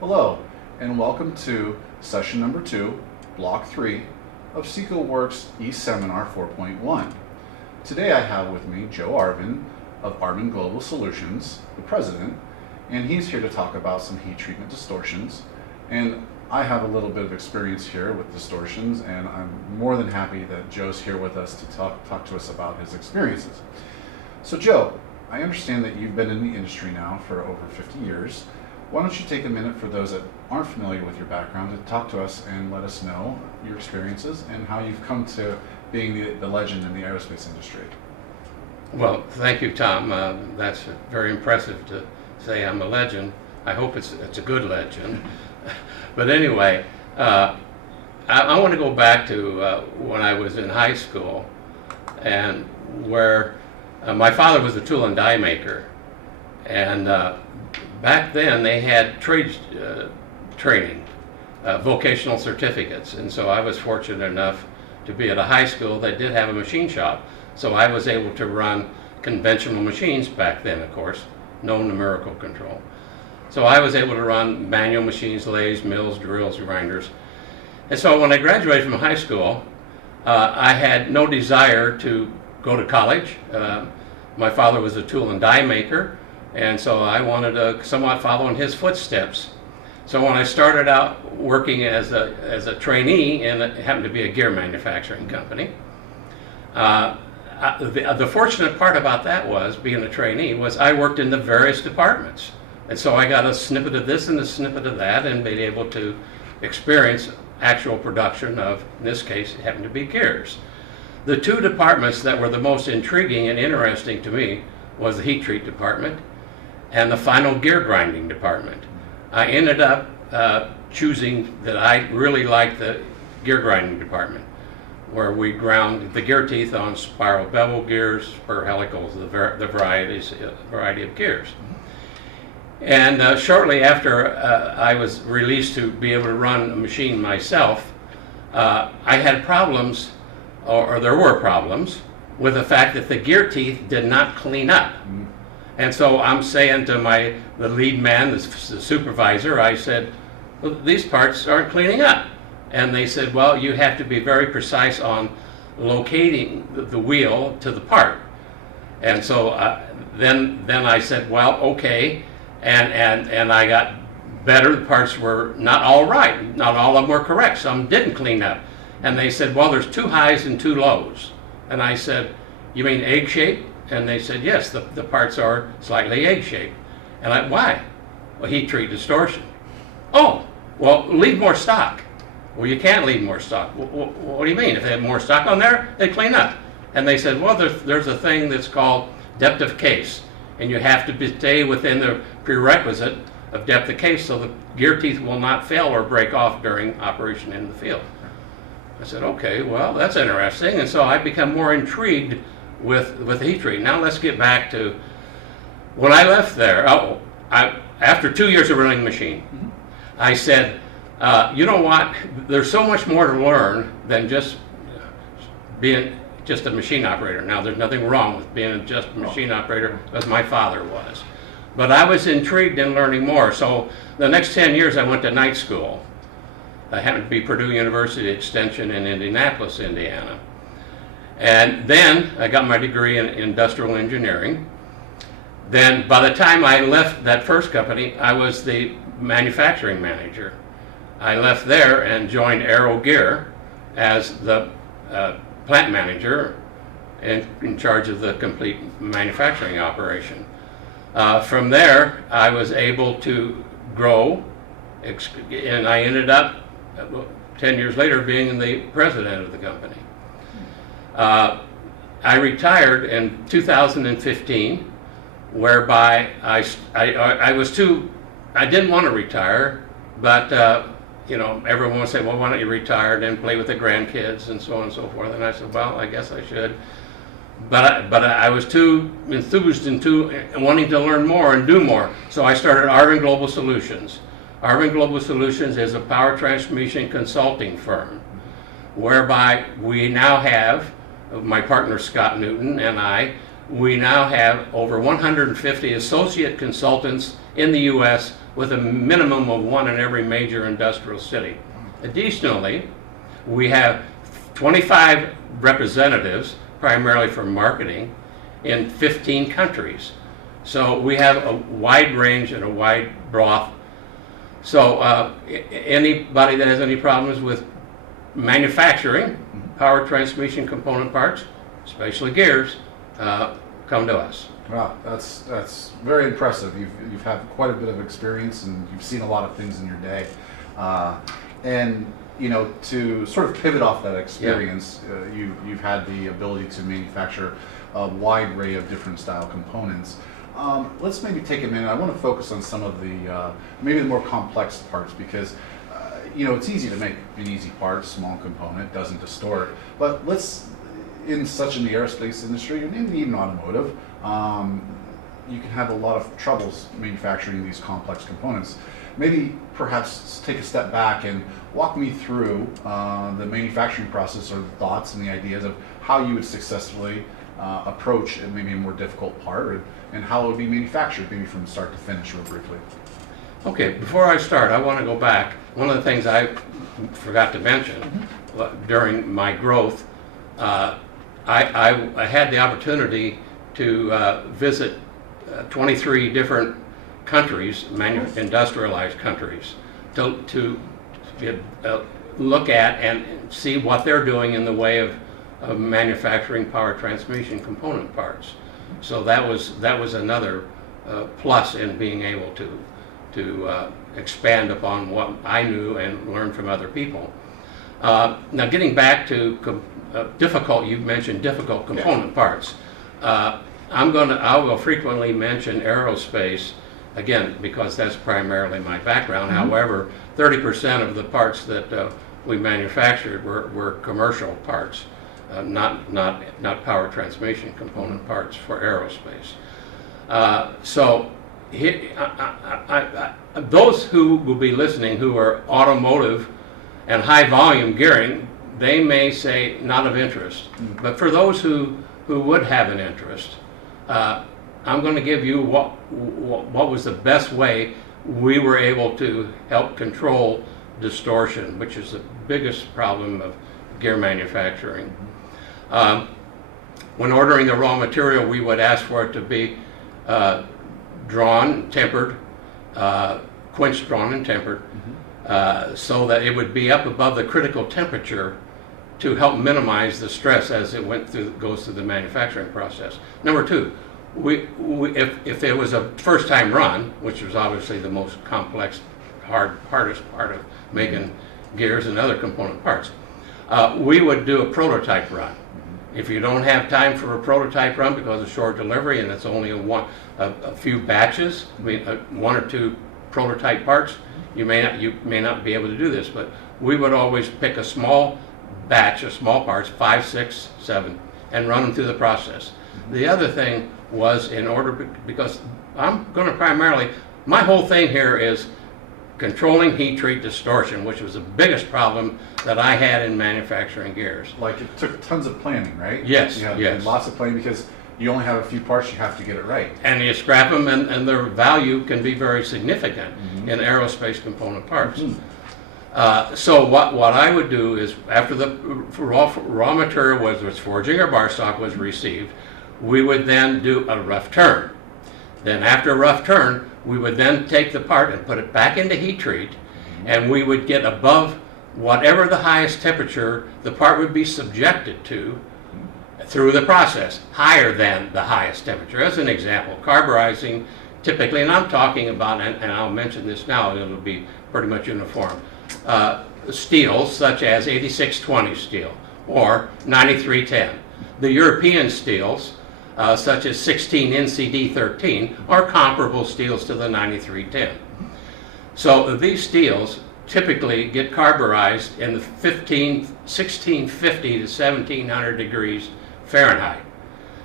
Hello, and welcome to session number 2, block 3 of SecoWorks eSeminar 4.1. Today I have with me Joe Arvin of Arvin Global Solutions, the president, and he's here to talk about some heat treatment distortions. And I have a little bit of experience here with distortions, and I'm more than happy that Joe's here with us to talk to us about his experiences. So Joe, I understand that you've been in the industry now for over 50 years. Why don't you take a minute for those that aren't familiar with your background to talk to us and let us know your experiences and how you've come to being the legend in the aerospace industry. Well, thank you, Tom. That's very impressive to say I'm a legend. I hope it's a good legend. But anyway, I want to go back to when I was in high school, and where my father was a tool and die maker, and back then they had trade training, vocational certificates, and so I was fortunate enough to be at a high school that did have a machine shop. So I was able to run conventional machines back then, of course, no numerical control. So I was able to run manual machines, lathes, mills, drills, grinders. And so when I graduated from high school, I had no desire to go to college. My father was a tool and die maker, and so I wanted to somewhat follow in his footsteps. So when I started out working as a trainee, and it happened to be a gear manufacturing company, the fortunate part about that was, being a trainee, was I worked in the various departments. And so I got a snippet of this and a snippet of that, and been able to experience actual production of, in this case, it happened to be gears. The two departments that were the most intriguing and interesting to me was the heat treat department and the final gear grinding department. I ended up choosing that I really liked the gear grinding department, where we ground the gear teeth on spiral bevel gears, spur helicals, the variety of gears. And shortly after I was released to be able to run a machine myself, I had problems, or there were problems, with the fact that the gear teeth did not clean up. And so I'm saying to the lead man, the supervisor, I said, well, these parts aren't cleaning up. And they said, well, you have to be very precise on locating the wheel to the part. And so then I said, well, okay. And I got better. The parts were not all right. Not all of them were correct. Some didn't clean up. And they said, well, there's 2 highs and 2 lows. And I said, you mean egg shaped? And they said, yes, the parts are slightly egg shaped. And I, why? Well, heat treat distortion. Oh, well, leave more stock. Well, you can't leave more stock. What do you mean? If they have more stock on there, they clean up. And they said, well, there's a thing that's called depth of case, and you have to stay within the prerequisite of depth of case so the gear teeth will not fail or break off during operation in the field. I said, okay, well, that's interesting. And so I become more intrigued with the heat treat. Now let's get back to when I left there. After 2 years of running the machine, I said, you know what, there's so much more to learn than just being just a machine operator. Now, there's nothing wrong with being just a machine operator, as my father was. But I was intrigued in learning more. So the next 10 years I went to night school. I happened to be Purdue University Extension in Indianapolis, Indiana. And then I got my degree in industrial engineering. Then by the time I left that first company, I was the manufacturing manager. I left there and joined Aero Gear as the plant manager in charge of the complete manufacturing operation. From there, I was able to grow, and I ended up 10 years later being the president of the company. I retired in 2015, whereby I didn't want to retire, but you know, everyone would say, well, why don't you retire and then play with the grandkids and so on and so forth. And I said, well, I guess I should. But I was too enthused into wanting to learn more and do more. So I started Arvin Global Solutions. Arvin Global Solutions is a power transmission consulting firm, whereby we now have, my partner Scott Newton and I, we now have over 150 associate consultants in the U.S. with a minimum of one in every major industrial city. Additionally, we have 25 representatives, primarily for marketing, in 15 countries. So we have a wide range and a wide broth. So anybody that has any problems with manufacturing power transmission component parts, especially gears, come to us. Wow, that's very impressive. You've had quite a bit of experience and you've seen a lot of things in your day. And to sort of pivot off that experience, you've had the ability to manufacture a wide array of different style components. Let's maybe take a minute. I want to focus on some of the maybe the more complex parts because it's easy to make an easy part, small component, doesn't distort. But in the aerospace industry and even automotive, you can have a lot of troubles manufacturing these complex components. Maybe perhaps take a step back and walk me through the manufacturing process or the thoughts and the ideas of how you would successfully approach maybe a more difficult part and how it would be manufactured, maybe from start to finish real briefly. Okay, before I start, I want to go back. One of the things I forgot to mention during my growth, I had the opportunity to visit 23 different countries, industrialized countries, to look at and see what they're doing in the way of manufacturing power transmission component parts. So that was another plus in being able to expand upon what I knew and learn from other people. Now, getting back to difficult, you mentioned difficult component parts. I will frequently mention aerospace, again, because that's primarily my background. However, 30% of the parts that we manufactured were commercial parts, not power transmission component parts for aerospace. So those who will be listening who are automotive and high volume gearing, they may say not of interest. But for those who would have an interest, I'm going to give you what was the best way we were able to help control distortion, which is the biggest problem of gear manufacturing. When ordering the raw material, we would ask for it to be drawn, tempered, quench drawn and tempered, so that it would be up above the critical temperature to help minimize the stress as it goes through the manufacturing process. Number two, if it was a first-time run, which was obviously the most complex, hardest part of making gears and other component parts, we would do a prototype run. If you don't have time for a prototype run because of short delivery and it's only a few batches, one or two prototype parts, you may not be able to do this. But we would always pick a small batch of small parts, 5, 6, 7, and run them through the process. The other thing was because I'm going to primarily, my whole thing here is controlling heat treat distortion, which was the biggest problem that I had in manufacturing gears. Like it took tons of planning, right? Yes, yes. Lots of planning because you only have a few parts, you have to get it right. And you scrap them and their value can be very significant in aerospace component parts. So what I would do is after the raw material was forging or bar stock was received, we would then do a rough turn. Then after a rough turn, we would then take the part and put it back into heat treat, and we would get above whatever the highest temperature the part would be subjected to through the process, higher than the highest temperature. As an example, carburizing typically, and I'm talking about, and I'll mention this now, it'll be pretty much uniform, steels such as 8620 steel or 9310. The European steels, such as 16 NCD 13, are comparable steels to the 9310. So these steels typically get carburized in the 1650 to 1700 degrees Fahrenheit.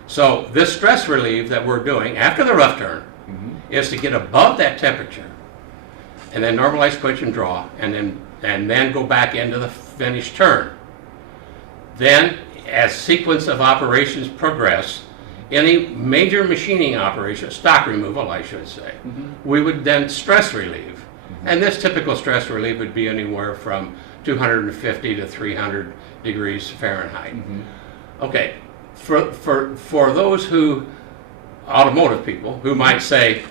So this stress relief that we're doing after the rough turn is to get above that temperature and then normalize, quench, and draw, and then go back into the finished turn. Then, as sequence of operations progress, any major machining operation, stock removal, I should say, we would then stress relieve. And this typical stress relief would be anywhere from 250 to 300 degrees Fahrenheit. Okay, for those who, automotive people, who might say,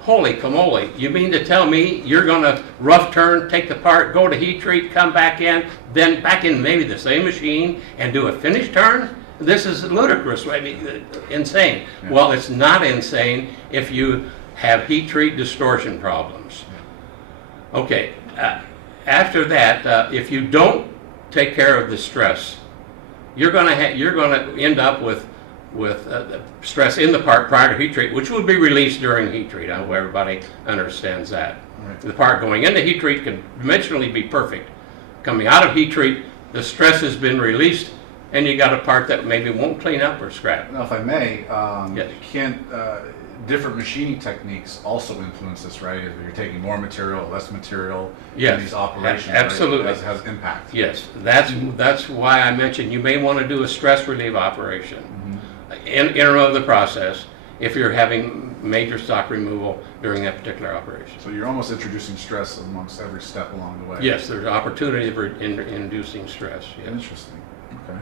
holy camole, you mean to tell me you're going to rough turn, take the part, go to heat treat, come back in, then back in maybe the same machine and do a finish turn? This is ludicrous, I mean, insane. Yeah. Well, it's not insane if you have heat treat distortion problems. Okay, after that, if you don't take care of the stress, you're going to end up with stress in the part prior to heat treat, which will be released during heat treat. I hope everybody understands that. Right. The part going into heat treat can dimensionally be perfect. Coming out of heat treat, the stress has been released, and you got a part that maybe won't clean up or scrap. Now, if I may, yes. Different machining techniques also influence this, right? If you're taking more material, less material, yes. in these operations, absolutely, right? It has impact. Yes, that's why I mentioned you may want to do a stress relief operation in or of the process if you're having major stock removal during that particular operation. So you're almost introducing stress amongst every step along the way. Yes, there's opportunity for inducing stress. Yes. Interesting. Okay.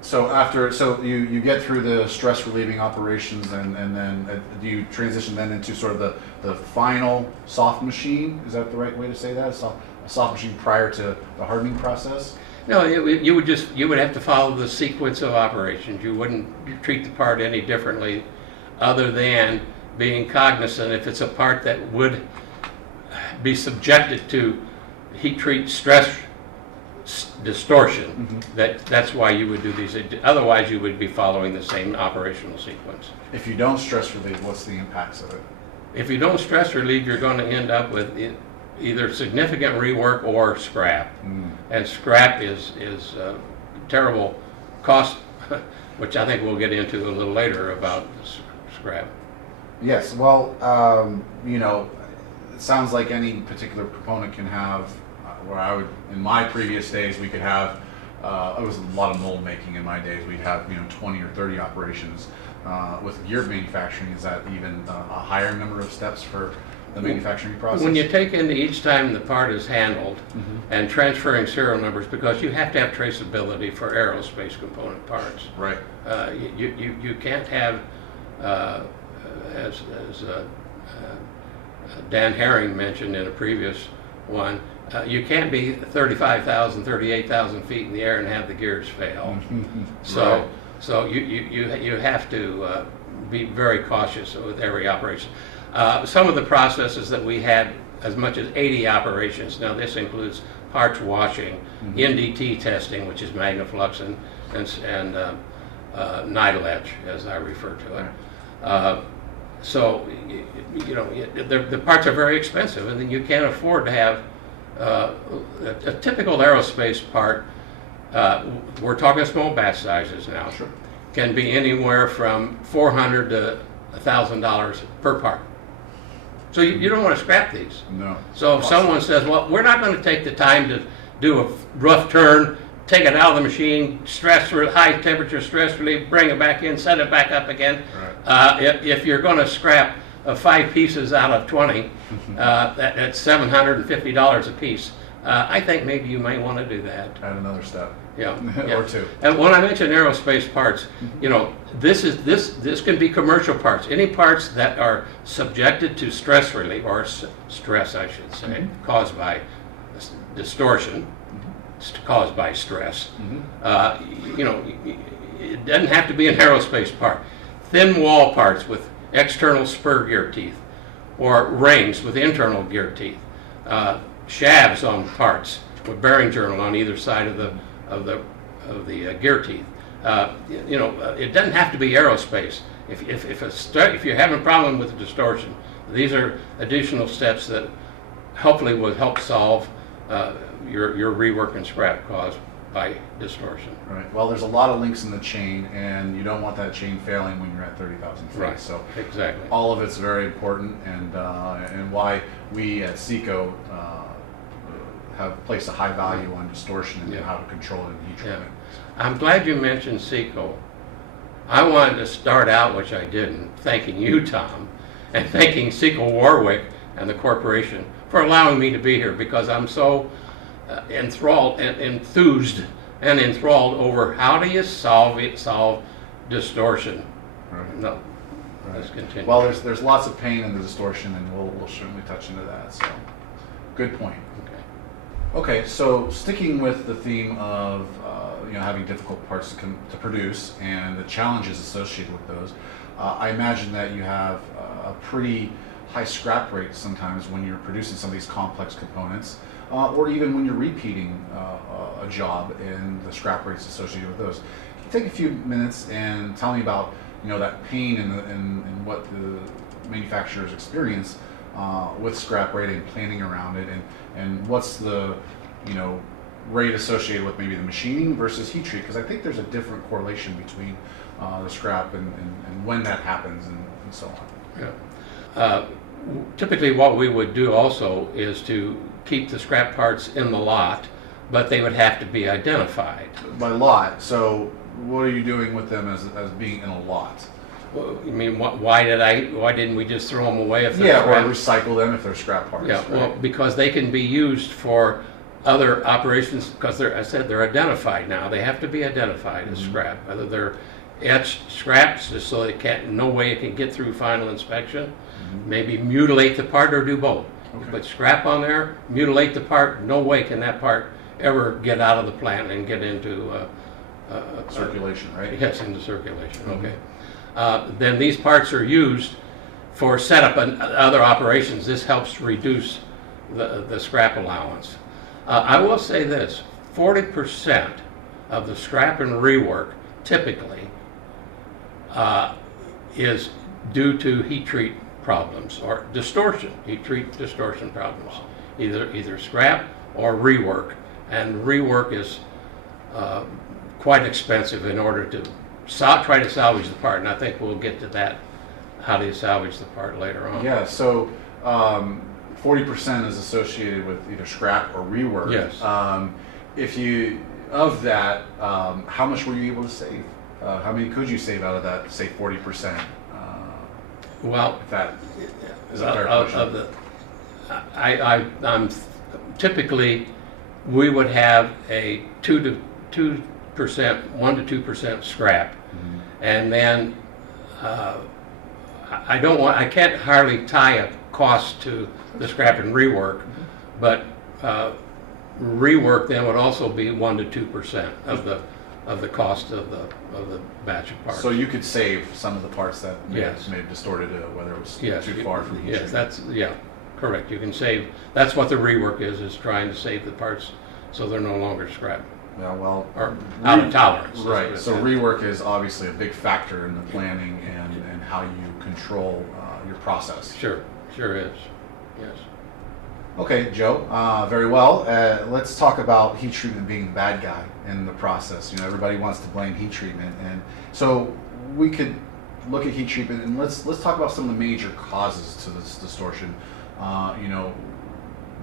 So you get through the stress relieving operations, and then do you transition then into sort of the final soft machine? Is that the right way to say that? A soft machine prior to the hardening process? No, you would have to follow the sequence of operations. You wouldn't treat the part any differently, other than being cognizant if it's a part that would be subjected to heat treat stress distortion. That's why you would do these. Otherwise, you would be following the same operational sequence. If you don't stress relieve, what's the impacts of it? If you don't stress relieve, you're going to end up with either significant rework or scrap. And scrap is terrible cost, which I think we'll get into a little later about scrap. Yes, well, it sounds like any particular component can have, where in my previous days, we could have, it was a lot of mold making in my days, we'd have, 20 or 30 operations. With gear manufacturing, is that even a higher number of steps for the manufacturing process? When you take into each time the part is handled and transferring serial numbers, because you have to have traceability for aerospace component parts. Right. You can't have, as Dan Herring mentioned in a previous one, you can't be 35,000, 38,000 feet in the air and have the gears fail. So. Right. So you have to be very cautious with every operation. Some of the processes that we had as much as 80 operations. Now this includes parts washing, NDT testing, which is magnaflux, and nidal etch, as I refer to it. So the parts are very expensive, and then you can't afford to have a typical aerospace part. We're talking small batch sizes now. Sure. Can be anywhere from $400 to $1,000 per part. So you don't want to scrap these. No. So if someone says, well, we're not going to take the time to do a rough turn, take it out of the machine, high temperature stress relief, bring it back in, set it back up again. Right. If you're going to scrap 5 pieces out of 20, that's $750 a piece. I think maybe you might want to do that. Add another step. Yeah. Or two. And when I mention aerospace parts, this can be commercial parts. Any parts that are subjected to stress relief, or stress, I should say, caused by distortion, caused by stress. It doesn't have to be an aerospace part. Thin wall parts with external spur gear teeth, or rings with internal gear teeth. Shabs on parts with bearing journal on either side of the gear teeth. It doesn't have to be aerospace. If you're having a problem with distortion, these are additional steps that hopefully will help solve your rework and scrap caused by distortion. Right. Well, there's a lot of links in the chain, and you don't want that chain failing when you're at 30,000 feet. Right. So exactly. All of it's very important, and why we at SECO have placed a high value on distortion and how to control it in heat treatment. I'm glad you mentioned SECO, I wanted to start out, which I didn't, thanking you, Tom, and thanking Sequel Warwick and the corporation for allowing me to be here, because I'm so enthralled and enthused and enthralled over how do you solve distortion. Right. No, Right. let's continue. Well, there's lots of pain in the distortion, and we'll certainly touch into that. So, good point. Okay, so sticking with the theme of having difficult parts to produce and the challenges associated with those, I imagine that you have a pretty high scrap rate sometimes when you're producing some of these complex components, or even when you're repeating a job and the scrap rates associated with those. Can you take a few minutes and tell me about that pain and what the manufacturers experience with scrap rate and planning around it, and what's the rate associated with maybe the machining versus heat treat, because I think there's a different correlation between the scrap and when that happens and so on. Yeah. Typically what we would do also is to keep the scrap parts in the lot, but they would have to be identified. By lot, so what are you doing with them as being in a lot? Well, I mean, why didn't we just throw them away if they're Yeah, scrap? or recycle them if they're scrap parts. Yeah, right? well, because they can be used for other operations, because I said they're identified now. They have to be identified as scrap. Whether they're etched scraps, just so they can't, no way it can get through final inspection. Maybe mutilate the part or do both. Okay. Put scrap on there, mutilate the part, no way can that part ever get out of the plant and get into Circulation, right? yes, into circulation. Okay. Then these parts are used for setup and other operations. This helps reduce the scrap allowance. I will say this, 40% of the scrap and rework typically is due to heat treat problems or distortion, heat treat distortion problems, either scrap or rework. And rework is quite expensive in order to try to salvage the part, and I think we'll get to that, how do you salvage the part later on. Yeah, so 40% is associated with either scrap or rework. Yes. Of that, how much were you able to save? How many could you save out of that, say 40%? Well, If that is a fair question. I'm typically, we would have a 1 to 2% scrap, and then I can't hardly tie a cost to the scrap and rework, but rework then would also be 1 to 2% of the cost of the batch of parts. So you could save some of the parts that may Yes. have distorted whether it was Yes, too far from heat yes, treat. that's correct. You can save. That's what the rework is trying to save the parts so they're no longer scrap Yeah, well, or out of tolerance. right. So rework is obviously a big factor in the planning and how you control your process. Sure is. Yes. Okay, Joe, very well. Let's talk about heat treatment being the bad guy in the process. Everybody wants to blame heat treatment, and so we could look at heat treatment and let's talk about some of the major causes to this distortion.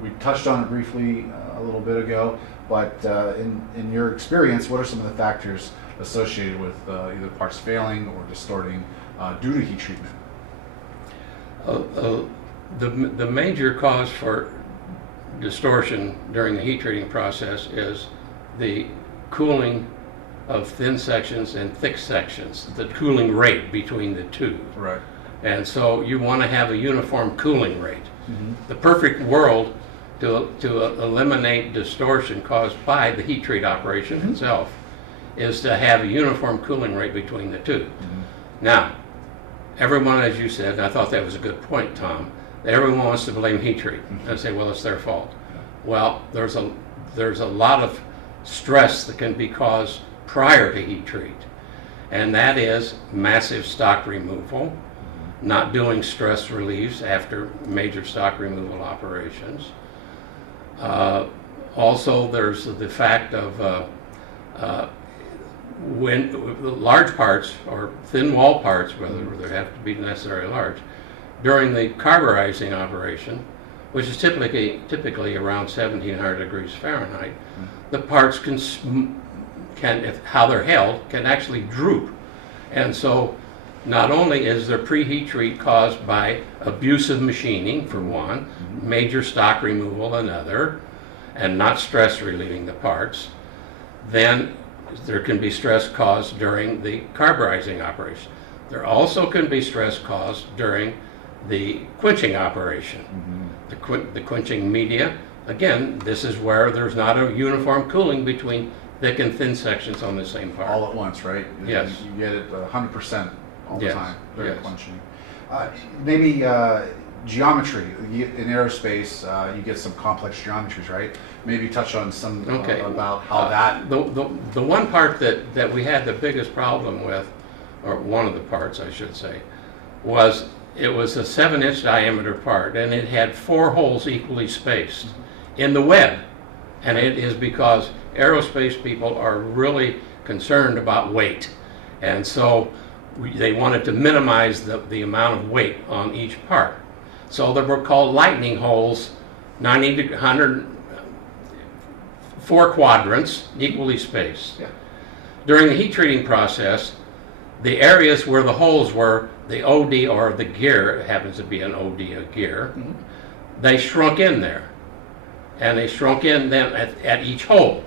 We touched on it briefly a little bit ago, but in your experience, what are some of the factors associated with either parts failing or distorting due to heat treatment? The major cause for distortion during the heat treating process is the cooling of thin sections and thick sections, the cooling rate between the two. Right. And so you want to have a uniform cooling rate. Mm-hmm. The perfect world to eliminate distortion caused by the heat treat operation itself is to have a uniform cooling rate between the two. Now, everyone, as you said, and I thought that was a good point, Tom, everyone wants to blame heat treat and say, well, it's their fault. Well, there's a lot of stress that can be caused prior to heat treat, and that is massive stock removal, not doing stress relieves after major stock removal operations. Also, there's the fact of when large parts or thin wall parts, whether they have to be necessarily large, during the carburizing operation, which is typically around 1700 degrees Fahrenheit, the parts can, if how they're held, can actually droop And so not only is there preheat treat caused by abusive machining, for one, major stock removal, another, and not stress relieving the parts, then there can be stress caused during the carburizing operation. There also can be stress caused during the quenching operation. The quenching media, again, this is where there's not a uniform cooling between thick and thin sections on the same part. All at once, right? Yes. You get it 100% all the Yes. time. Very Yes. quenching. Maybe geometry. In aerospace, you get some complex geometries, right? Maybe touch on some Okay. about how that. The one part that we had the biggest problem with, or one of the parts I should say, was it was a 7-inch diameter part, and it had 4 holes equally spaced in the web. And it is because aerospace people are really concerned about weight. And so they wanted to minimize the amount of weight on each part. So they were called lightning holes, 90 to 100, 4 quadrants, equally spaced. Yeah. During the heat treating process, the areas where the holes were, the OD or the gear, it happens to be an OD, a gear, they shrunk in there. And they shrunk in then at each hole.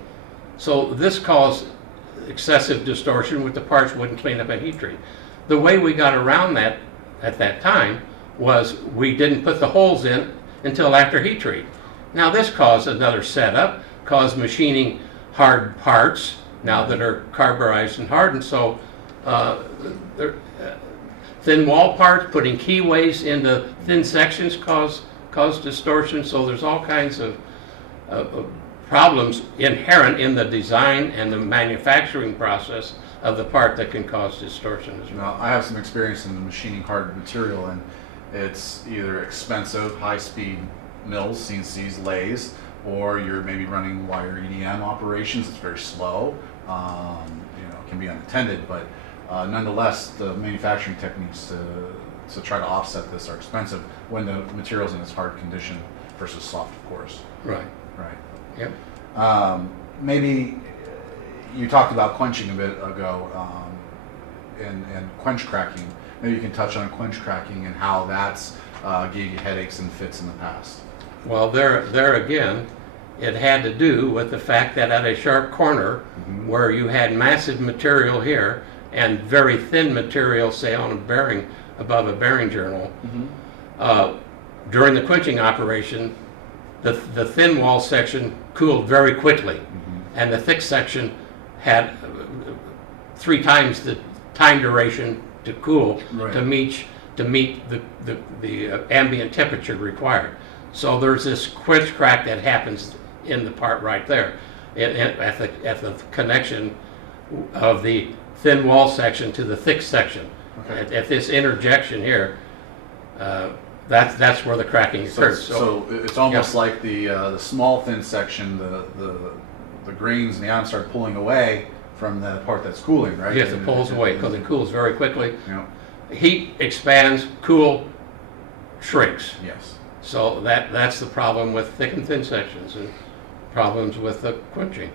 So this caused excessive distortion, which the parts wouldn't clean up at heat treat. The way we got around that at that time was we didn't put the holes in until after heat treat. Now this caused another setup, caused machining hard parts now that are carburized and hardened. So thin wall parts, putting keyways into thin sections cause distortion. So there's all kinds of problems inherent in the design and the manufacturing process of the part that can cause distortion as well. Now, I have some experience in the machining hard material, and it's either expensive, high-speed mills, CNCs, lathes, or you're maybe running wire EDM operations. It's very slow. It can be unattended, but nonetheless, the manufacturing techniques to try to offset this are expensive when the material's in its hard condition versus soft, of course. Right. Right. Yep. Maybe you talked about quenching a bit ago, and quench cracking. Maybe you can touch on quench cracking and how that's gave you headaches and fits in the past. Well, there again, it had to do with the fact that at a sharp corner where you had massive material here and very thin material, say on a bearing, above a bearing journal, during the quenching operation, the thin wall section cooled very quickly, and the thick section had 3 times the time duration to cool to meet the ambient temperature required. So there's this quench crack that happens in the part right there, at the connection of the thin wall section to the thick section. Okay. At this interjection here, that's where the cracking occurs. So it's almost like the small thin section, the grains and the atoms start pulling away from the part that's cooling, right? Yes, it pulls away because it cools very quickly. Yeah. Heat expands, cool shrinks. Yes. So that's the problem with thick and thin sections and problems with the quenching.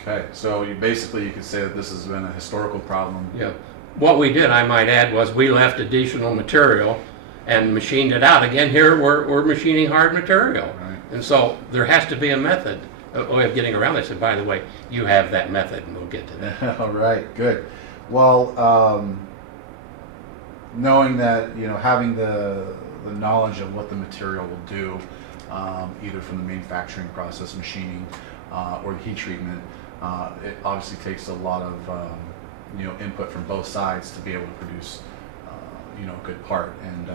Okay, so you could say that this has been a historical problem. Yeah. What we did, I might add, was we left additional material and machined it out. Again, here we're machining hard material. Right. And so there has to be a method, a way of getting around this. And by the way, you have that method, and we'll get to that. All right, good. Well, knowing that, having the knowledge of what the material will do, either from the manufacturing process, machining, or the heat treatment, it obviously takes a lot of input from both sides to be able to produce a good part. And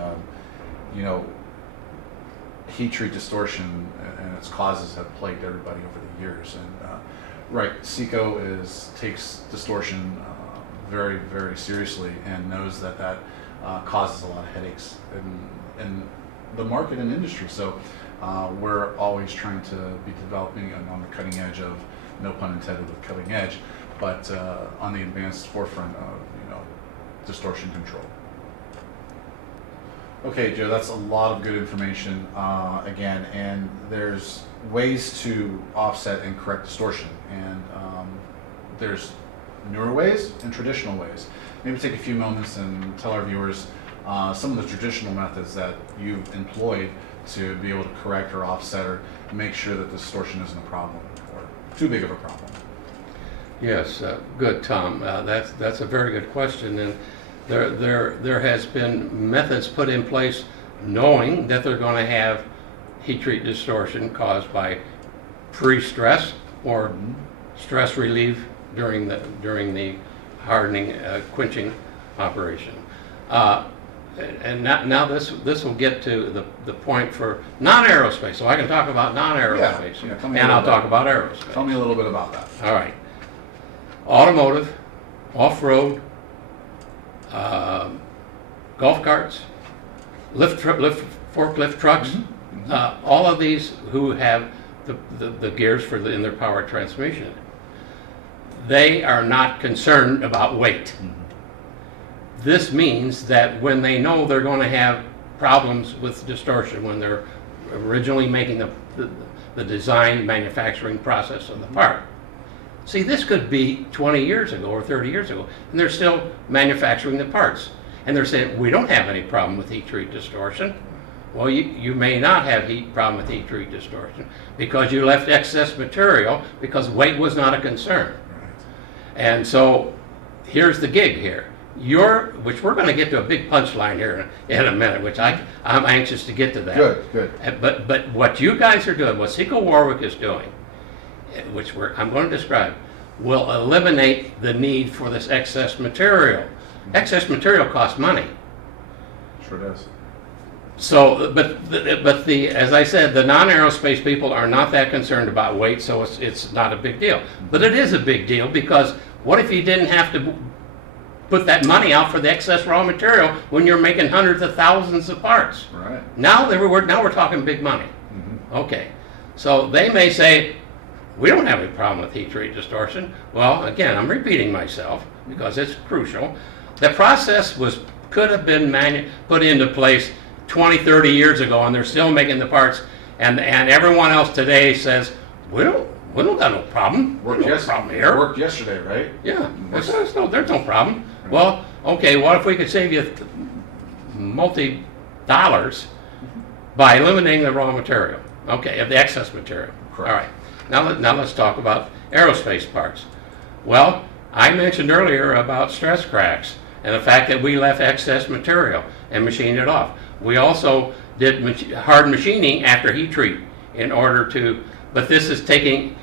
heat treat distortion and its causes have plagued everybody over the years. And right, SECO takes distortion very, very seriously and knows that causes a lot of headaches in the market and industry. So we're always trying to be developing on the cutting edge of, no pun intended with cutting edge, but on the advanced forefront of distortion control. Okay, Joe, that's a lot of good information again, and there's ways to offset and correct distortion, and there's newer ways and traditional ways. Maybe take a few moments and tell our viewers some of the traditional methods that you've employed to be able to correct or offset or make sure that distortion isn't a problem or too big of a problem. Yes, good, Tom. That's a very good question, and there has been methods put in place knowing that they're going to have heat treat distortion caused by pre-stress or stress relief during the hardening quenching operation. And now this will get to the point for non-aerospace. So I can talk about non-aerospace, and I'll talk about aerospace. Tell me a little bit about that. All right. Automotive, off-road, golf carts, forklift trucks, all of these who have the gears in their power transmission, they are not concerned about weight. This means that when they know they're going to have problems with distortion when they're originally making the design manufacturing process of the part. See, this could be 20 years ago or 30 years ago, and they're still manufacturing the parts. And they're saying, we don't have any problem with heat treat distortion. Well, you may not have problem with heat treat distortion because you left excess material because weight was not a concern. And so here's the gig here. Which we're going to get to a big punchline here in a minute, which I'm anxious to get to that. Good. But what you guys are doing, what Seco Warwick is doing, which I'm going to describe, will eliminate the need for this excess material. Excess material costs money. Sure does. So, but as I said, the non-aerospace people are not that concerned about weight, so it's not a big deal. But it is a big deal because what if you didn't have to put that money out for the excess raw material when you're making hundreds of thousands of parts? Right. Now we're talking big money. Okay. So they may say, we don't have any problem with heat treat distortion. Well, again, I'm repeating myself because it's crucial. The process could have been put into place 20, 30 years ago, and they're still making the parts, and everyone else today says, we don't got no problem. Worked no problem here. Worked yesterday, right? Yeah, there's no problem. Right. Well, okay, what if we could save you multi-dollars by eliminating the raw material? Okay, the excess material. Correct. All right. Now let's talk about aerospace parts. Well, I mentioned earlier about stress cracks and the fact that we left excess material and machined it off. We also did hard machining after heat treat in order to, but this is taking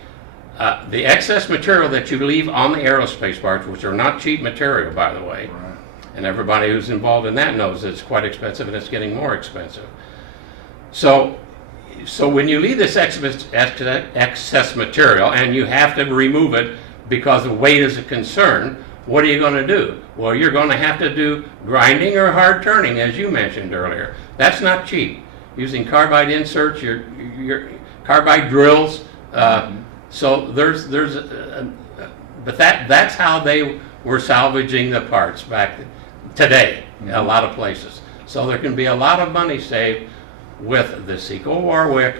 the excess material that you leave on the aerospace parts, which are not cheap material, by the way, Right. and everybody who's involved in that knows it's quite expensive and it's getting more expensive. So when you leave this excess material and you have to remove it because the weight is a concern, what are you going to do? Well, you're going to have to do grinding or hard turning, as you mentioned earlier. That's not cheap. Using carbide inserts, your carbide drills. So but that's how they were salvaging the parts back today in a lot of places. So there can be a lot of money saved with the Seco Warwick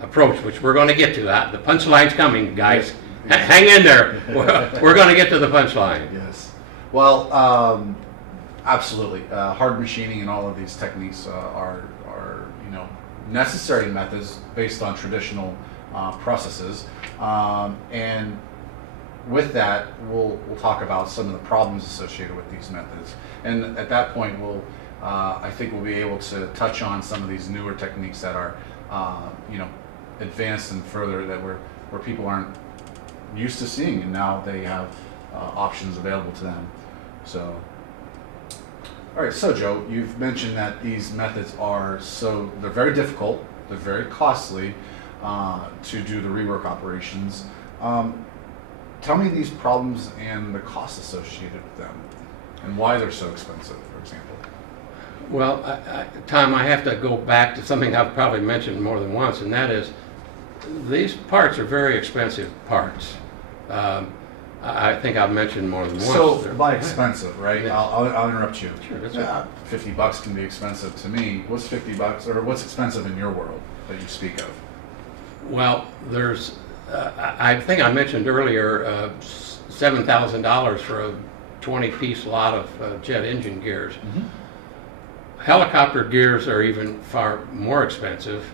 approach, which we're going to get to. The punchline's coming, guys. Hang in there. We're going to get to the punchline. Yes. Well, absolutely. Hard machining and all of these techniques are necessary methods based on traditional processes. And with that, we'll talk about some of the problems associated with these methods. And at that point, I think we'll be able to touch on some of these newer techniques that are, advanced and further that where people aren't used to seeing, and now they have options available to them. So, all right. So, Joe, you've mentioned that these methods they're very difficult, they're very costly to do the rework operations. Tell me these problems and the costs associated with them, and why they're so expensive, for example. Well, Tom, I have to go back to something I've probably mentioned more than once, and that is these parts are very expensive parts. I think I've mentioned more than once. So by expensive, right? Yeah. I'll interrupt you. Sure, that's right. $50 can be expensive to me. What's $50 or what's expensive in your world that you speak of? Well, there's I think I mentioned earlier $7,000 for a 20-piece lot of jet engine gears. Helicopter gears are even far more expensive.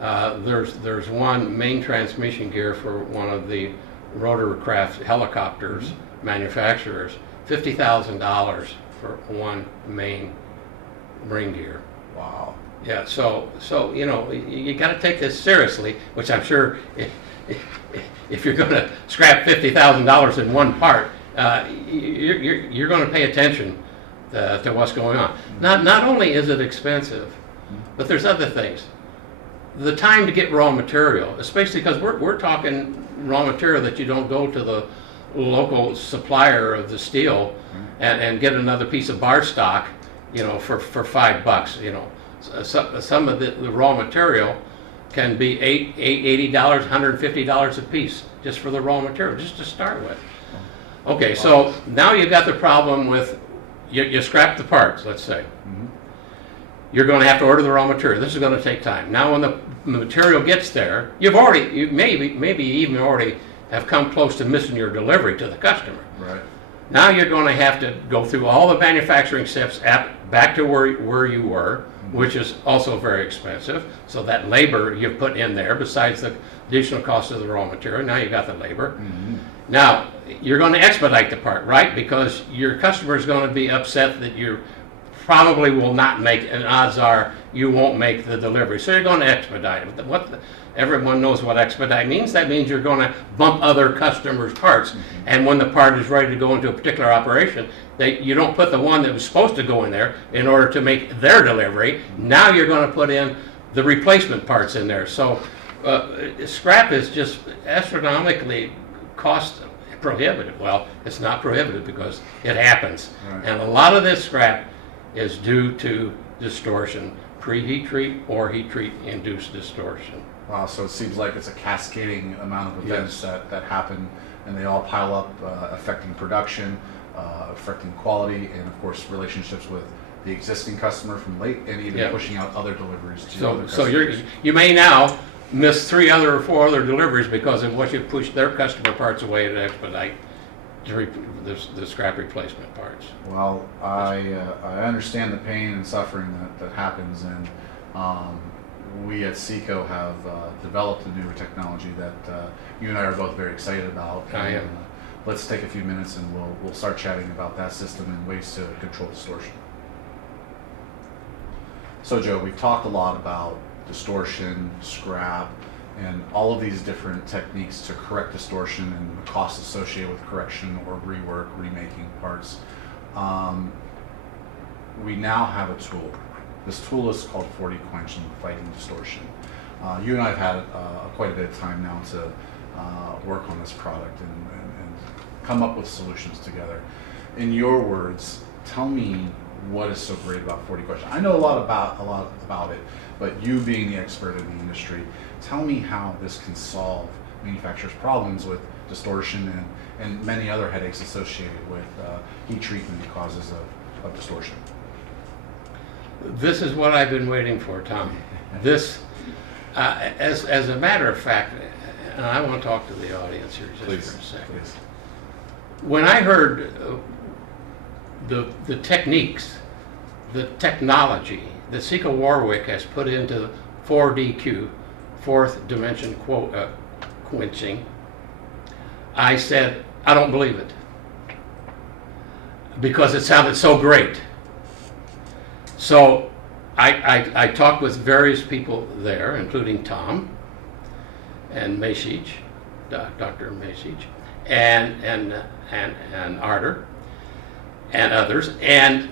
There's one main transmission gear for one of the rotorcraft helicopters manufacturers, $50,000 for one main ring gear. Wow. Yeah, so you know, you got to take this seriously, which I'm sure if you're going to scrap $50,000 in one part, you're going to pay attention to what's going on. Not only is it expensive, but there's other things. The time to get raw material, especially because we're talking raw material that you don't go to the local supplier of the steel and get another piece of bar stock, you know, for $5. You know, some of the raw material can be $80, $150 a piece just for the raw material, just to start with. Okay, so now you've got the problem with you scrap the parts, let's say. You're going to have to order the raw material. This is going to take time. Now, when the material gets there, you maybe even already have come close to missing your delivery to the customer. Right. Now you're going to have to go through all the manufacturing steps back to where you were, which is also very expensive. So that labor you've put in there, besides the additional cost of the raw material, now you got the labor. Now you're going to expedite the part, right? Because your customer is going to be upset that you probably will not make, and odds are you won't make the delivery. So you're going to expedite it. Everyone knows what expedite means. That means you're going to bump other customers' parts. And when the part is ready to go into a particular operation, you don't put the one that was supposed to go in there in order to make their delivery. Now you're going to put in the replacement parts in there. So scrap is just astronomically cost prohibitive. Well, it's not prohibitive because it happens. Right. And a lot of this scrap is due to distortion, preheat treat or heat treat induced distortion. Wow, so it seems like it's a cascading amount of events that happen, and they all pile up, affecting production, affecting quality, and of course relationships with the existing customer from late, and even pushing out other deliveries to other customers. So you may now miss 3 or 4 other deliveries because of what you pushed their customer parts away to expedite the scrap replacement parts. Well, I understand the pain and suffering that happens, and we at SECO have developed a newer technology that you and I are both very excited about. I am. Let's take a few minutes and we'll start chatting about that system and ways to control distortion. So Joe, we've talked a lot about distortion, scrap, and all of these different techniques to correct distortion and the costs associated with correction or rework, remaking parts. We now have a tool. This tool is called 40 Quenching, Fighting Distortion. You and I have had quite a bit of time now to work on this product and come up with solutions together. In your words, tell me what is so great about 40 Quenching. I know a lot about it, but you being the expert in the industry, tell me how this can solve manufacturers' problems with distortion and many other headaches associated with heat treatment causes of distortion. This is what I've been waiting for, Tom. This, as a matter of fact, and I want to talk to the audience here just for a second. Please. When I heard the techniques, the technology that Seco Warwick has put into 4DQ, fourth dimension quenching, I said, I don't believe it. Because it sounded so great. So I talked with various people there, including Tom and Masich, Dr. Masich, and Arter, and others. And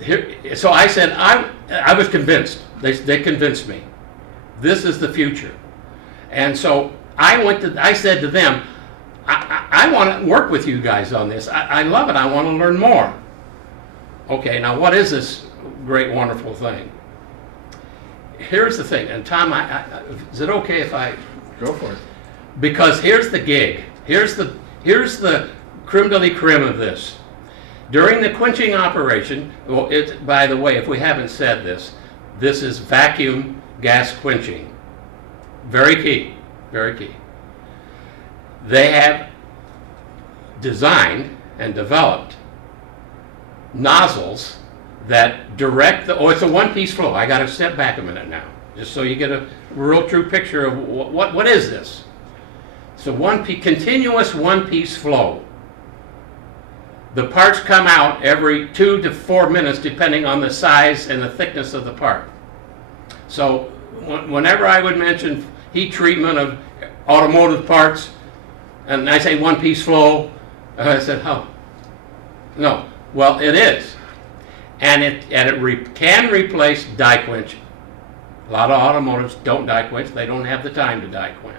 here, so I said, I was convinced. They convinced me. This is the future. And so I said to them, I want to work with you guys on this. I love it. I want to learn more. Okay, now what is this great, wonderful thing? Here's the thing, and Tom, is it okay if I... Go for it. Because here's the gig. Here's the creme de la creme of this. During the quenching operation, well, by the way, if we haven't said this, this is vacuum gas quenching. Very key, very key. they have designed and developed nozzles that direct the, it's a one-piece flow. I got to step back a minute now, just so you get a real true picture of what is this. It's a continuous one-piece flow. The parts come out every 2 to 4 minutes depending on the size and the thickness of the part. So whenever I would mention heat treatment of automotive parts, and I say one-piece flow, I said, oh, no. Well, it is. And it can replace die quench. A lot of automotives don't die quench. They don't have the time to die quench.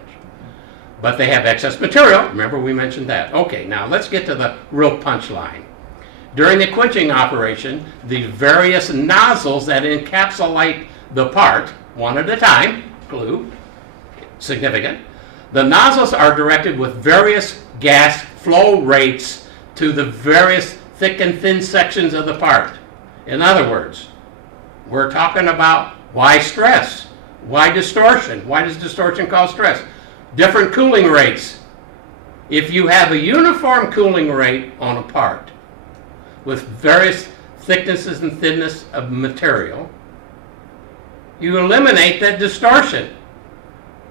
But they have excess material. Remember, we mentioned that. Okay, now let's get to the real punchline. During the quenching operation, the various nozzles that encapsulate the part, one at a time, glue, significant, the nozzles are directed with various gas flow rates to the various thick and thin sections of the part. In other words, we're talking about why stress, why distortion, why does distortion cause stress? Different cooling rates. If you have a uniform cooling rate on a part with various thicknesses and thinness of material, you eliminate that distortion.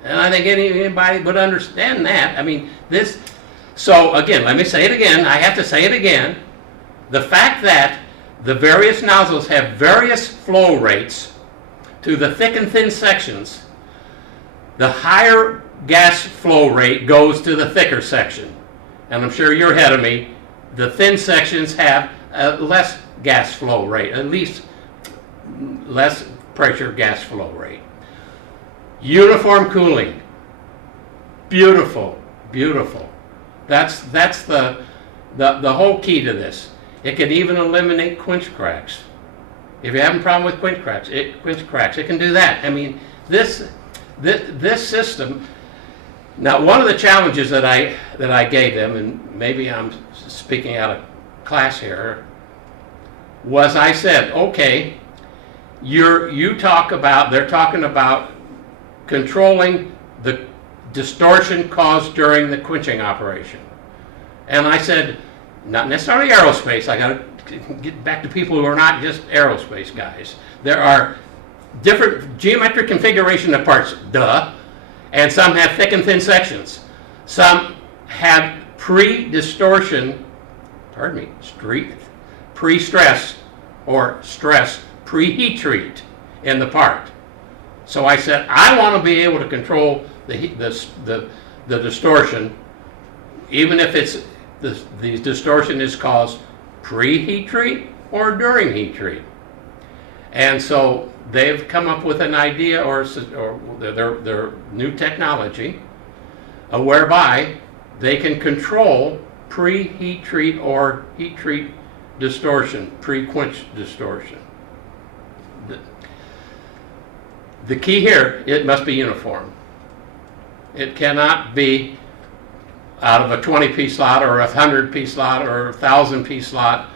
And I think anybody would understand that. I mean, this, so again, let me say it again. I have to say it again. The fact that the various nozzles have various flow rates to the thick and thin sections, the higher gas flow rate goes to the thicker section. And I'm sure you're ahead of me. The thin sections have a less gas flow rate, at least less pressure gas flow rate. Uniform cooling. Beautiful, beautiful. That's the whole key to this. It can even eliminate quench cracks. If you have a problem with quench cracks, it can do that. I mean, this system. Now, one of the challenges that I gave them, and maybe I'm speaking out of class here, was I said, okay, they're talking about controlling the distortion caused during the quenching operation. And I said, not necessarily aerospace. I got to get back to people who are not just aerospace guys. There are different geometric configuration of parts, duh, and some have thick and thin sections. Some have pre-distortion, pre-stress or stress, pre-heat treat in the part. So I said, I want to be able to control the distortion, even if the distortion is caused pre-heat treat or during heat treat. And so they've come up with an idea or their new technology whereby they can control pre-heat treat or heat treat distortion, pre-quench distortion. The key here, it must be uniform. It cannot be out of a 20-piece lot or a 100-piece lot or a 1,000-piece lot,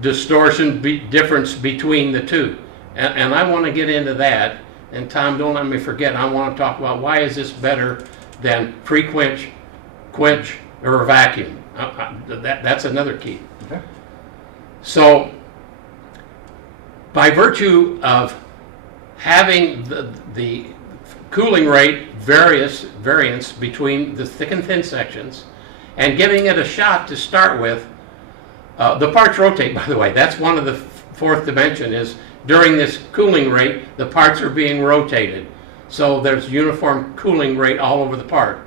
distortion difference between the two. And I want to get into that. And Tom, don't let me forget, I want to talk about why is this better than pre-quench, quench, or vacuum. That's another key. Okay. So, by virtue of having the cooling rate variance between the thick and thin sections and giving it a shot to start with, the parts rotate, by the way. That's one of the fourth dimension is during this cooling rate, the parts are being rotated. So there's uniform cooling rate all over the part.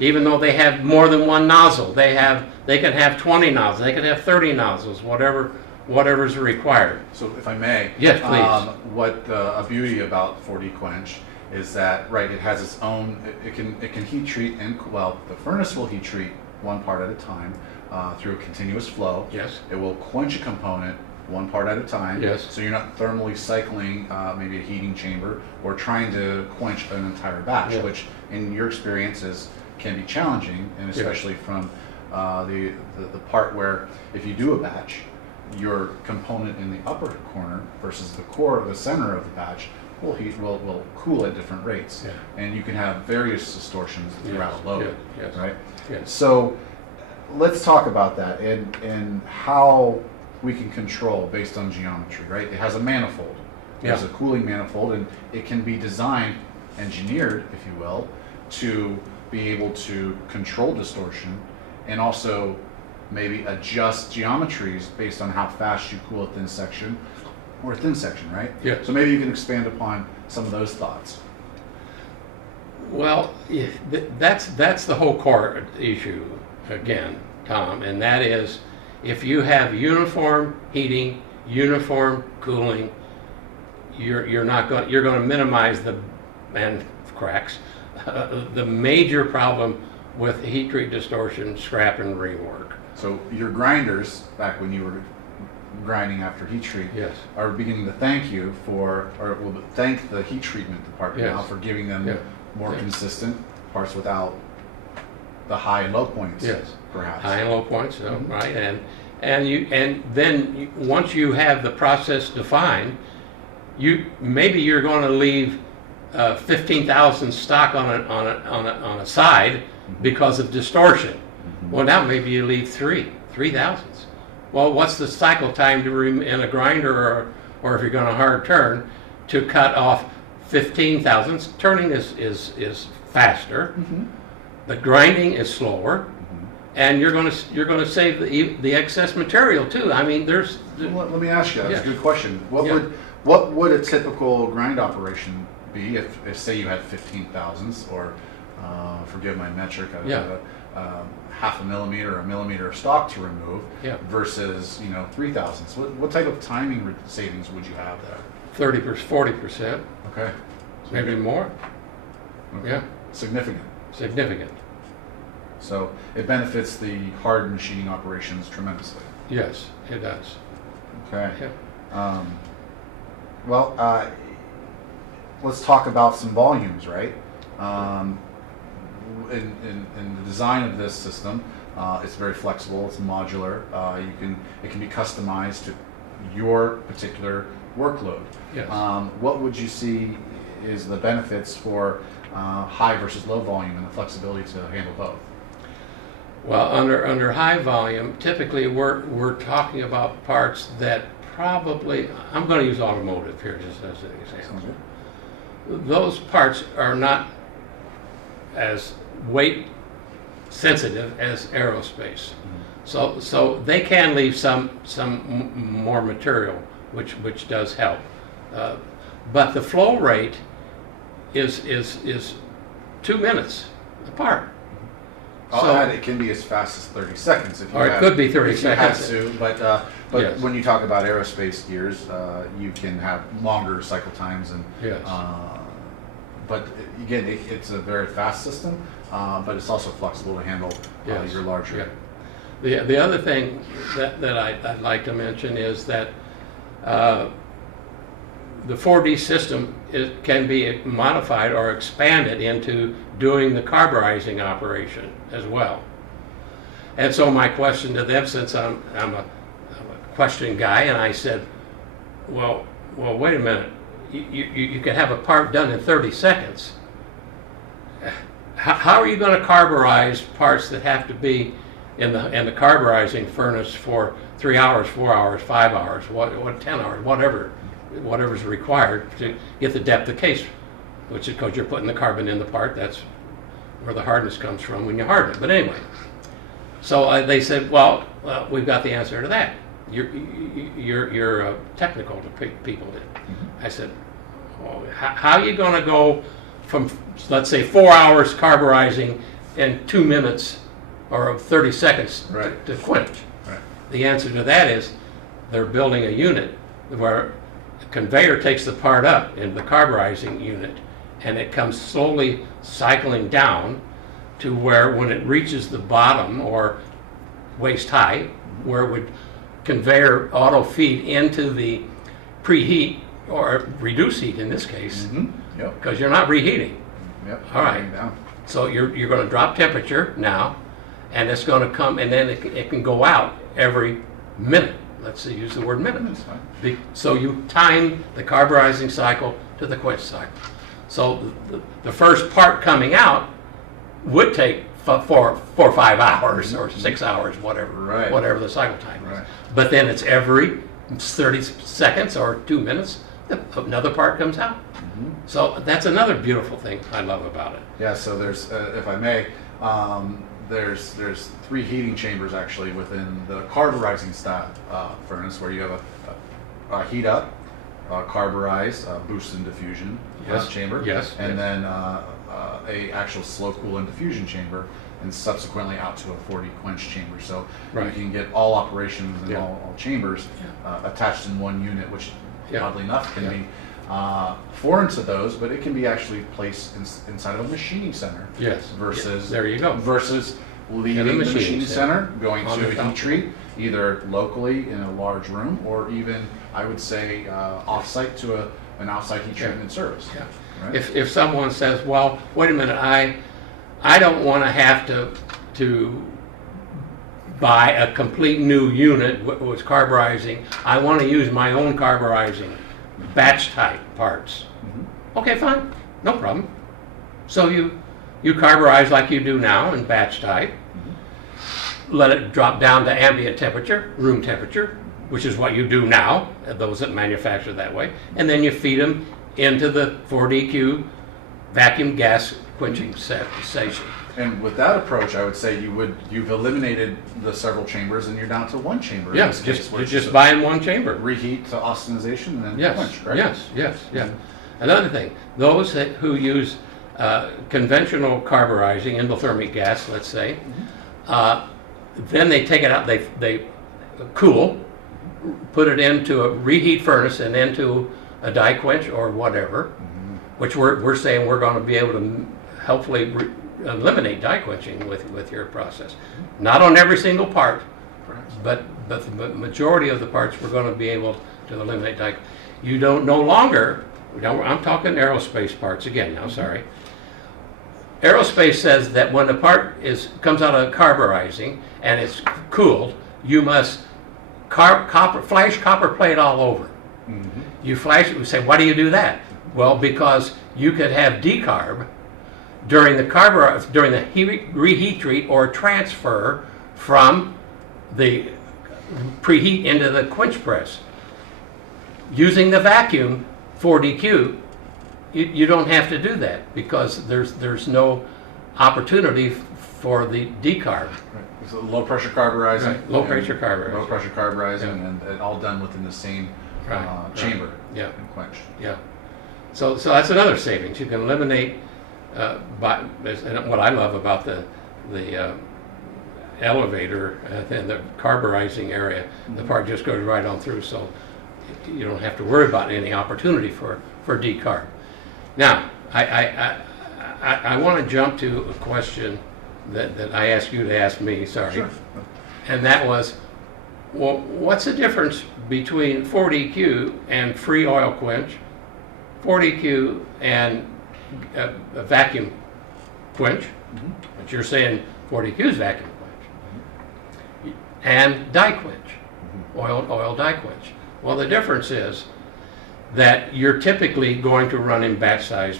Even though they have more than one nozzle, they can have 20 nozzles, they can have 30 nozzles, whatever's required. So if I may, yes, please. What a beauty about 4D Quench is that, right, it has its own, it can heat treat, and well, the furnace will heat treat one part at a time through a continuous flow. Yes. It will quench a component one part at a time. Yes. So you're not thermally cycling maybe a heating chamber or trying to quench an entire batch, yeah. which in your experiences can be challenging, and especially from the part where if you do a batch, your component in the upper corner versus the core, the center of the batch, will cool at different rates, Yeah. and you can have various distortions throughout a load, yes, right? yes. So let's talk about that and how we can control based on geometry, right? It has a manifold. There's Yeah. a cooling manifold, and it can be designed, engineered, if you will, to be able to control distortion and also maybe adjust geometries based on how fast you cool a thin section or a thin section, right? Yeah. So maybe you can expand upon some of those thoughts. Well, that's the whole core issue again, Tom, and that is if you have uniform heating, uniform cooling, you're going to minimize the cracks. The major problem with heat treat distortion, scrap, and rework. So your grinders, back when you were grinding after heat treat, Yes. are beginning to thank you for, or will thank the heat treatment department Yes. now for giving them Yeah. more Yeah. consistent parts without the high and low points. Yes. Perhaps. High and low points, Mhm. right? And then once you have the process defined, maybe you're going to leave 15,000 stock on a side because of distortion. Mhm. Well, now maybe you leave 3,000. Well, what's the cycle time in a grinder or if you're going to hard turn to cut off 15,000? Turning is faster, Mhm. but grinding is slower. Mhm. And you're going to save the excess material too. I mean, there's Let me ask you. That's Yeah. a good question. Yeah. What would a typical grind operation be if say you had 15,000s or forgive my metric, Yeah. half a millimeter or a millimeter of stock to remove Yeah. versus 3,000s. What type of timing savings would you have there? 40%, Okay. maybe more. Okay. Yeah, Significant. significant. So it benefits the hard machining operations tremendously. Yes, it does. Okay. Yeah. Well, let's talk about some volumes, right? In the design of this system, it's very flexible. It's modular. It can be customized to your particular workload. Yes. What would you see is the benefits for high versus low volume and the flexibility to handle both? Well, under high volume, typically we're talking about parts that probably, I'm going to use automotive here just as an example. Sounds good. Those parts are not as weight sensitive as aerospace. So they can leave some more material, which does help. But the flow rate is 2 minutes apart. I'll add, it can be as fast as 30 seconds if you Or it had- could be 30 if you had seconds. to, but Yes. when you talk about aerospace gears, you can have longer cycle times and Yes. but again, it's a very fast system, but it's also flexible to handle Yes. your larger. Yeah. The other thing that I'd like to mention is that the 4D system can be modified or expanded into doing the carburizing operation as well. And so my question to them, since I'm a question guy, and I said, well, wait a minute. You can have a part done in 30 seconds. How are you going to carburize parts that have to be in the carburizing furnace for 3 hours, 4 hours, 5 hours, 10 hours, whatever's required to get the depth of case, which is because you're putting the carbon in the part. That's where the hardness comes from when you harden it. But anyway, so they said, well, we've got the answer to that. You're technical to people. I said, well, how are you going to go from, let's say, 4 hours carburizing and 2 minutes or 30 seconds Right. to quench? Right. The answer to that is they're building a unit where a conveyor takes the part up in the carburizing unit and it comes slowly cycling down to where when it reaches the bottom or waist high, where it would conveyor auto feed into the preheat or reduce heat in this case, Mm-hmm. Yep. because you're not reheating. Yep. All right. Bring it down. So you're going to drop temperature now, and it's going to come, and then it can go out every minute. Let's say use the word minute. That's fine. So you time the carburizing cycle to the quench cycle. So the first part coming out would take 4 or 5 hours or 6 hours, whatever, Right. whatever the cycle time is. Right. But then it's every 30 seconds or 2 minutes, another part comes out. So that's another beautiful thing I love about it. Yeah, so there's, if I may, there's 3 heating chambers actually within the carburizing style furnace, where you have a heat up, carburized, boost and diffusion chamber, and then a actual slow cool and diffusion chamber, and subsequently out to a 40 quench chamber. So you can get all operations and all chambers attached in one unit, which oddly enough can be foreign to those, but it can be actually placed inside of a machining center. Versus there you go. Versus leaving the machining center, going to a heat treat, either locally in a large room, or even I would say off-site to an outside heat treatment service. Right? If someone says, well, wait a minute, I don't want to have to buy a complete new unit with carburizing. I want to use my own carburizing batch type parts. Okay, fine, no problem. So you carburize like you do now in batch type. Let it drop down to ambient temperature, room temperature, which is what you do now, those that manufacture that way, and then you feed them into the 4DQ vacuum gas quenching station. And with that approach, I would say you've eliminated the several chambers and you're down to one chamber. Yes, just buying one chamber. Reheat to austenization and then quench, right? Yes. Another thing, those who use conventional carburizing, endothermic gas, let's say, then they take it out, they cool, put it into a reheat furnace and into a die quench or whatever, which we're saying we're going to be able to hopefully eliminate die quenching with your process. Not on every single part, but the majority of the parts we're going to be able to eliminate die. You don't no longer, I'm talking aerospace parts again now, sorry. Aerospace says that when the part comes out of carburizing and it's cooled, you must flash copper plate all over. You flash it, we say, why do you do that? Well, because you could have decarb during the reheat treat or transfer from the preheat into the quench press. Using the vacuum 4DQ, you don't have to do that because there's no opportunity for the decarb. It's a low pressure carburizing. Right. Low pressure carburizing, and all done within the same chamber. Yeah. And quench. Yeah. So that's another savings. You can eliminate. And what I love about the elevator and the carburizing area, the part just goes right on through, so you don't have to worry about any opportunity for decarb. Now, I want to jump to a question that I asked you to ask me, sorry. Sure. And that was, well, what's the difference between 4DQ and free oil quench, 4DQ and a vacuum quench, but you're saying 4DQ is vacuum quench, and die quench, oil die quench. Well, the difference is that you're typically going to run in batch size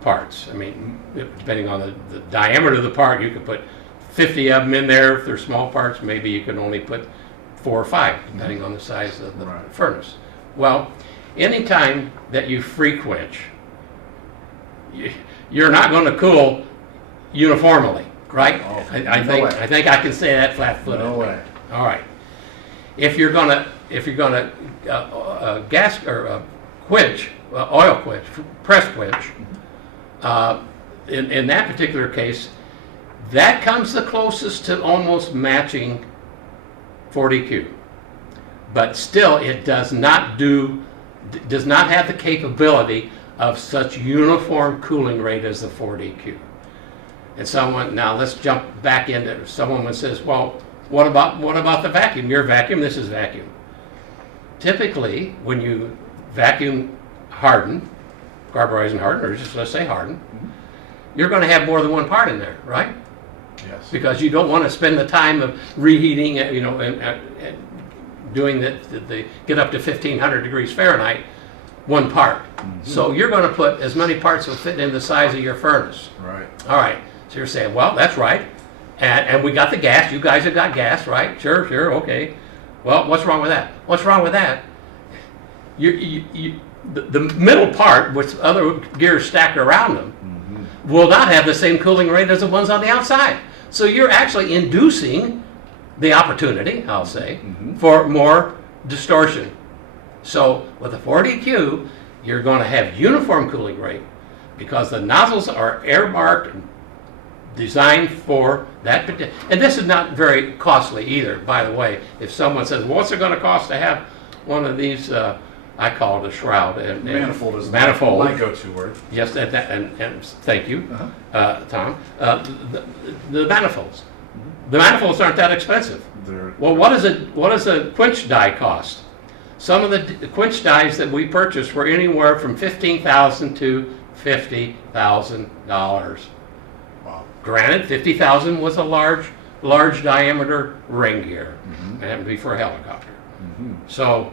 parts. I mean, depending on the diameter of the part, you could put 50 of them in there. If they're small parts, maybe you can only put 4 or 5, depending on the size of the furnace. Well, anytime that you free quench, you're not going to cool uniformly, right? Oh, I think I can say that flat-footed. No way. All right. If you're gonna gas or quench, oil quench, press quench, in that particular case, that comes the closest to almost matching 4DQ, but still it does not have the capability of such uniform cooling rate as the 4DQ. And now let's jump back into someone says, well, what about the vacuum? Your vacuum, this is vacuum. Typically, when you vacuum harden, carburize and harden, or just let's say harden, you're going to have more than one part in there, right? Yes. Because you don't want to spend the time of reheating, and doing the get up to 1500 degrees Fahrenheit one part. So you're going to put as many parts that fit in the size of your furnace. Right. All right. So you're saying, well, that's right. And we got the gas. You guys have got gas, right? Sure, okay. Well, what's wrong with that? What's wrong with that? The middle part, with other gears stacked around them, will not have the same cooling rate as the ones on the outside. So you're actually inducing the opportunity, I'll say, for more distortion. So with a 40Q, you're going to have uniform cooling rate because the nozzles are air marked and designed for that particular. And this is not very costly either, by the way. If someone says, well, what's it going to cost to have one of these, I call it a shroud. And Manifold is manifold. my go-to word. Yes, and thank you, Tom. The manifolds. The manifolds aren't that expensive. Well, what does a quench die cost? Some of the quench dies that we purchased were anywhere from $15,000 to $50,000. Wow. Granted, $50,000 was a large diameter ring gear, and it would be for a helicopter. So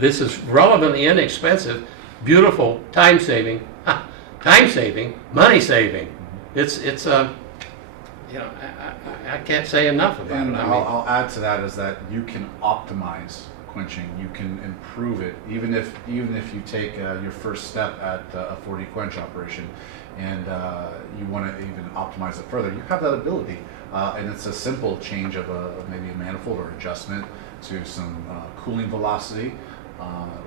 this is relatively inexpensive, beautiful, time saving, money saving. It's I can't say enough about and it. I'll add to that is that you can optimize quenching. You can improve it, even if you take your first step at a 40 quench operation, and you want to even optimize it further. You have that ability, and it's a simple change of maybe a manifold or adjustment to some cooling velocity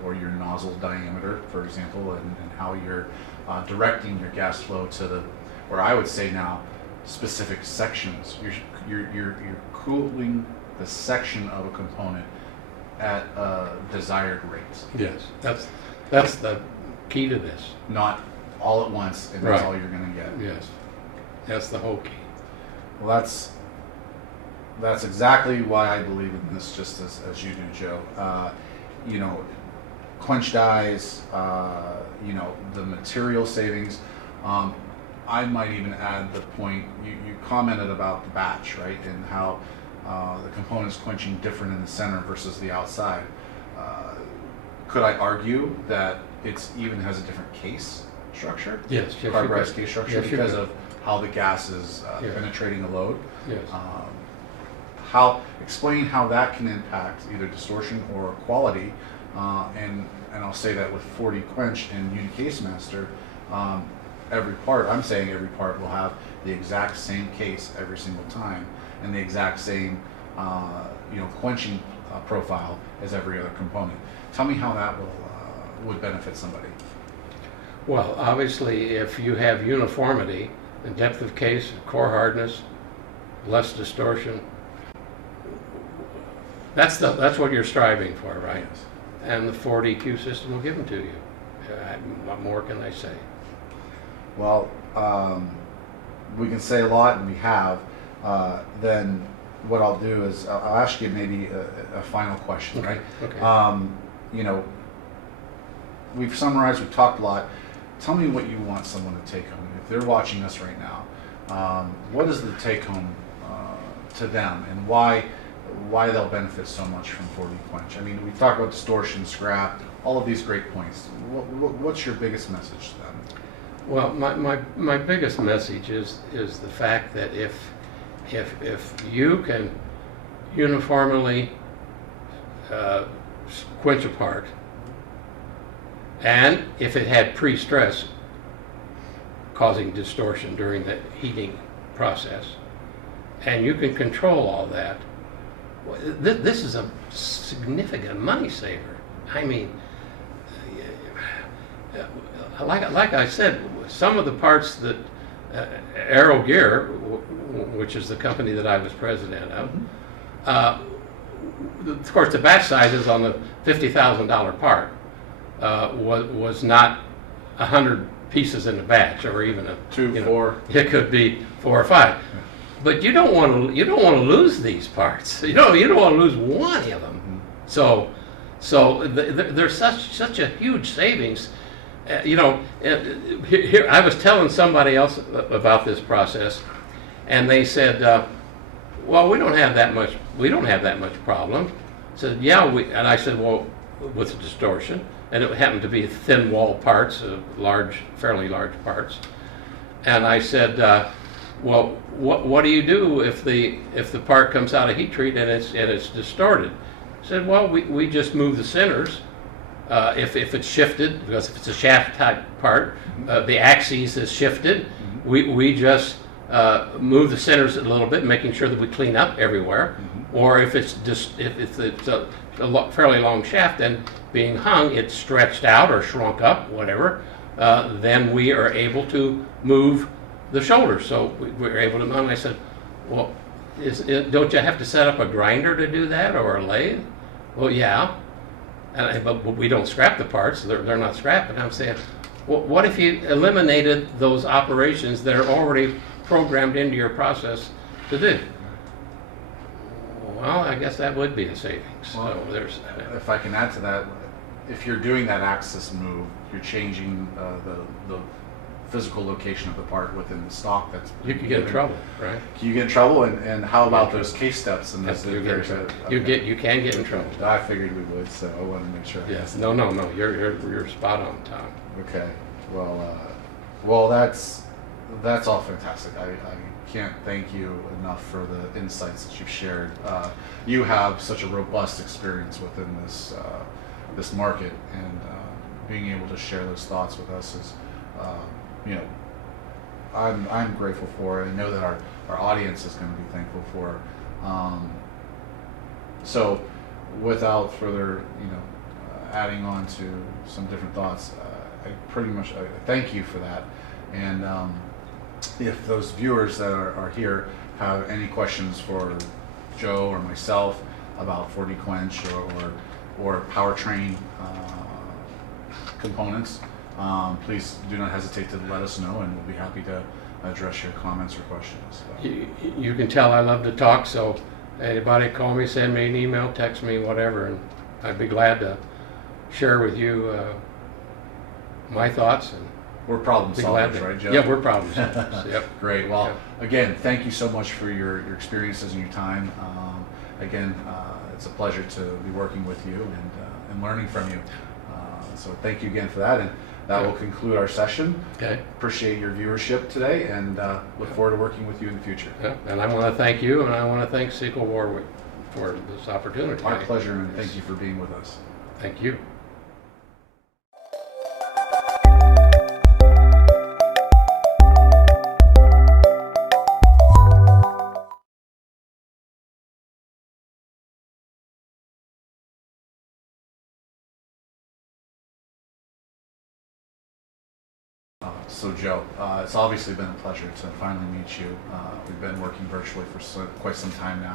or your nozzle diameter, for example, and how you're directing your gas flow to the, or I would say now, specific sections. You're cooling the section of a component at desired rates. Yes, that's the key to this. Not all at once, and that's all you're going to get. Yes, that's the whole key. Well, that's exactly why I believe in this, just as you do, Joe. Quench dies, the material savings. I might even add the point, you commented about the batch, right? And how the components quenching different in the center versus the outside. Could I argue that it even has a different case structure? Yes. Carburized case structure, yes, because of how the gas is penetrating the load. Yes. Explain how that can impact either distortion or quality, and I'll say that with 40 quench and Unicase Master, every part will have the exact same case every single time, and the exact same quenching profile as every other component. Tell me how that would benefit somebody. Well, obviously, if you have uniformity in depth of case, core hardness, less distortion, that's what you're striving for, right? Yes. And the 40Q system will give them to you. What more can I say? Well, we can say a lot, and we have. Then what I'll do is I'll ask you maybe a final question, right? Okay. We've summarized, we've talked a lot. Tell me what you want someone to take home. If they're watching us right now, what is the take home to them, and why they'll benefit so much from 40 quench? I mean, we talked about distortion, scrap, all of these great points. What's your biggest message to them? Well, my biggest message is the fact that if you can uniformly quench a part, and if it had pre-stress causing distortion during the heating process, and you can control all that, this is a significant money saver. I mean, like I said, some of the parts that Aero Gear, which is the company that I was president of, of course the batch sizes on the $50,000 part was not 100 pieces in a batch, or even four. It could be 4 or 5. But you don't want to lose these parts. You don't want to lose one of them. So there's such a huge savings. Here I was telling somebody else about this process, and they said, "Well, we don't have that much. We don't have that much problem." I said, "Yeah, we." And I said, "Well, with a distortion, and it happened to be thin wall parts, fairly large parts. And I said, well, what do you do if the part comes out of heat treat and it's distorted? I said, well, we just move the centers. If it's shifted, because if it's a shaft type part, the axis is shifted. We just move the centers a little bit, making sure that we clean up everywhere. Or if it's a fairly long shaft and being hung, it's stretched out or shrunk up, whatever. Then we are able to move the shoulders. So we're able to move. And I said, well, don't you have to set up a grinder to do that, or a lathe? Well, yeah. But we don't scrap the parts. They're not scrapped. And I'm saying, well, what if you eliminated those operations that are already programmed into your process to do? Well, I guess that would be a savings. Well, so there's. If I can add to that, if you're doing that axis move, you're changing the physical location of the part within the stock. That's You could get in trouble, right? Can you get in trouble? And how about those case steps? And Yes, those you can get in trouble. I figured we would, so I wanted to make sure. Yes. No. You're spot on, Tom. Okay. Well, that's all fantastic. I can't thank you enough for the insights that you've shared. You have such a robust experience within this market, and being able to share those thoughts with us is, I'm grateful for it. I know that our audience is going to be thankful for. So, without further, adding on to some different thoughts, I thank you for that. And if those viewers that are here have any questions for Joe or myself about 4D Quench or powertrain components, please do not hesitate to let us know, and we'll be happy to address your comments or questions. You can tell I love to talk, so anybody call me, send me an email, text me, whatever, and I'd be glad to share with you my thoughts. And we're problem solvers, right, Joe? Yeah, we're problem solvers. Yep. Great. Well, again, thank you so much for your experiences and your time. Again, it's a pleasure to be working with you and learning from you. So thank you again for that, and that will conclude our session. Okay. Appreciate your viewership today, and look forward to working with you in the future. Yeah. And I want to thank you, and I want to thank Sequel Warwick for this opportunity. My pleasure, and thank you for being with us. Thank you. So Joe, it's obviously been a pleasure to finally meet you. We've been working virtually for quite some time now.